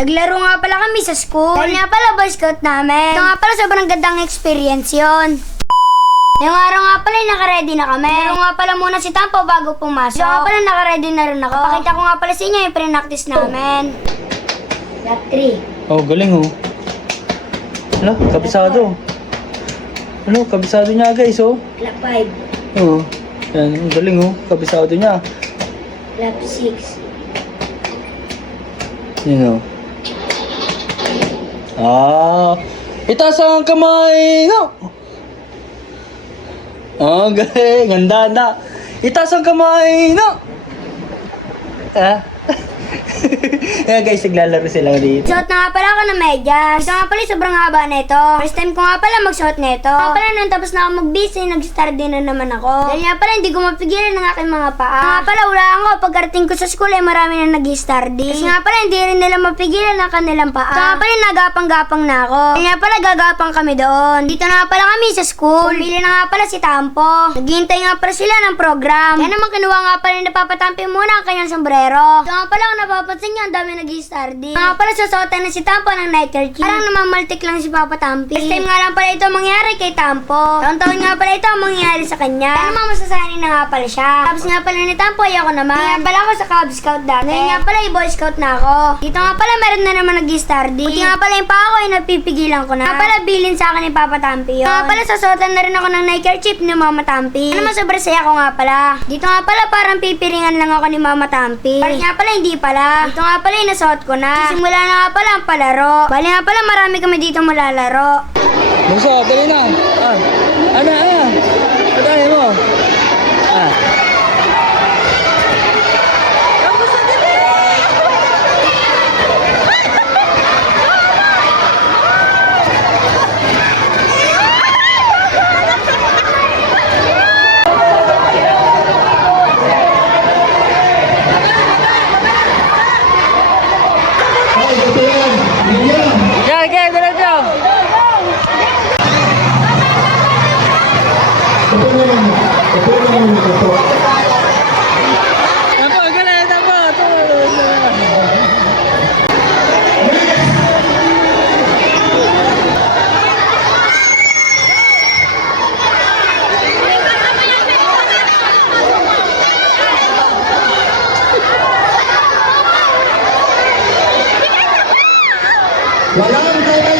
Naglaro nga pala kami sa school. Dahil nga pala Boy Scout namin. Ito nga pala sobrang gandang experience yon. Ngayong araw nga pala naka-ready na kami. Pero nga pala muna si Tampo bago pumasok. So nga pala naka-ready na rin ako. Pakita ko nga pala sa inyo yung pre-practice namin. Lap 3. Oh, galing oh. Ano, kabisado. Ano, kabisado niya guys oh. Lap 5. Oo. Yan, ang galing oh. Kabisado niya. Lap 6. Yan oh. Itaas ang kamay, no? Oh, galing. Ganda na. Itaas ang kamay, no? Kaya guys, naglalaro sila dito. Suot na nga pala ako ng medyas. Ito nga pala sobrang haba nito. First time ko nga pala magsuot nito. Nga pala nung tapos na ako mag-busy, nag-start din na naman ako. Dahil nga pala hindi ko mapigilan ng aking mga paa. Nga pala wala ako. Pagkarating ko sa school ay marami na nag-stardy. Kasi nga pala hindi rin nila mapigilan ng kanilang paa. Nga pala nagapang-gapang na ako. Dahil nga pala gagapang kami doon. Dito na nga pala kami sa school. Pumili na nga pala si Tampo. Naghihintay nga pala sila ng program. Kaya naman kinuha nga pala ni Papatampi muna ang kanyang sombrero. Ito nga pala kung napapansin niyo, ang dami nag-stardy. Nga pala susuotan na si Tampo ng neckerchief. Parang namamaltik lang si Papa Tampi. First time nga lang pala ito mangyari kay Tampo. Taon-taon nga pala ito ang mangyari sa kanya. Kaya naman masasanay na nga pala siya. Tapos nga pala ni Tampo ay ako naman. Ngayon pala ako sa Cub Scout dati. Ngayon nga pala ay Boy Scout na ako. Dito nga pala meron na naman nag-stardy. Buti nga pala yung paa ko ay napipigilan ko na. Nga pala bilin sa akin ni Papa Tampi yun. Nga pala susuotan na rin ako ng neckerchief ni Mama Tampi. Ano naman sobrang saya ko nga pala. Dito nga pala parang pipiringan lang ako ni Mama Tampi. Parang nga pala hindi pala. Dito nga pala inasuot ko na. Simula na nga pala ang palaro. Bali nga pala marami kami dito malalaro. Bunso, dali na. Ano? Pagkaya mo. Okay, diretso. Tampo, galing, Tampo. Walang